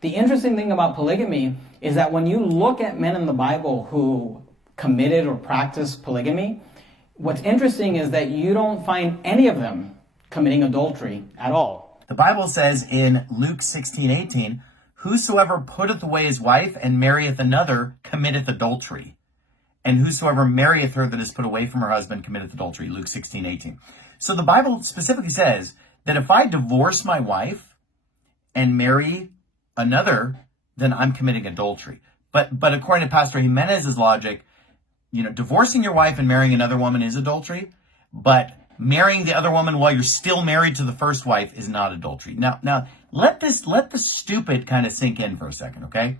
The interesting thing about polygamy is that when you look at men in the Bible who committed or practiced polygamy, what's interesting is that you don't find any of them committing adultery at all. The Bible says in Luke 16:18, whosoever putteth away his wife and marrieth another committeth adultery. And whosoever marrieth her that is put away from her husband committeth adultery. Luke 16:18. So the Bible specifically says that if I divorce my wife and marry another, then I'm committing adultery. But according to Pastor Jimenez's logic, divorcing your wife and marrying another woman is adultery, but marrying the other woman while you're still married to the first wife is not adultery. Now let the stupid kind of sink in for a second, okay?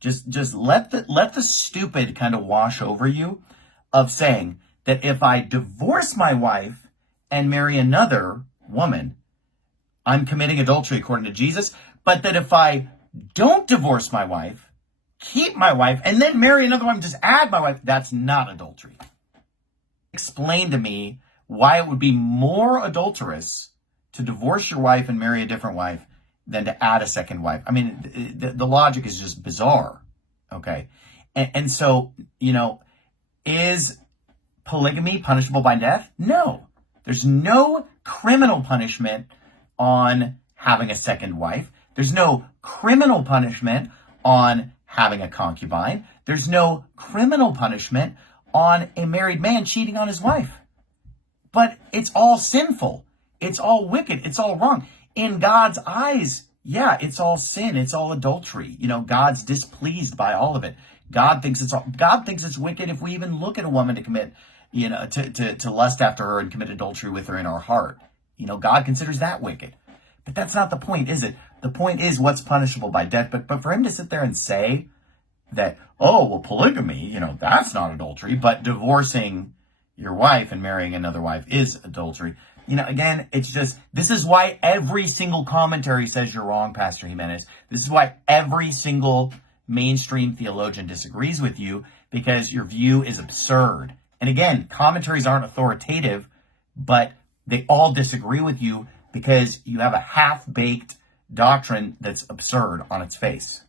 Just let the stupid kind of wash over you of saying that if I divorce my wife and marry another woman, I'm committing adultery according to Jesus, but that if I don't divorce my wife, keep my wife, and then marry another woman, just add my wife, that's not adultery. Explain to me why it would be more adulterous to divorce your wife and marry a different wife than to add a second wife. I mean, the logic is just bizarre, okay? And so, is polygamy punishable by death? No. There's no criminal punishment on having a second wife. There's no criminal punishment on having a concubine. There's no criminal punishment on a married man cheating on his wife. But it's all sinful. It's all wicked. It's all wrong. In God's eyes, yeah, it's all sin. It's all adultery. God's displeased by all of it. God thinks it's wicked if we even look at a woman to commit, to lust after her and commit adultery with her in our heart. God considers that wicked. But that's not the point, is it? The point is what's punishable by death. But for him to sit there and say that, oh, well, polygamy, that's not adultery, but divorcing your wife and marrying another wife is adultery. Again, this is why every single commentary says you're wrong, Pastor Jimenez. This is why every single mainstream theologian disagrees with you, because your view is absurd. And again, commentaries aren't authoritative, but they all disagree with you because you have a half-baked doctrine that's absurd on its face.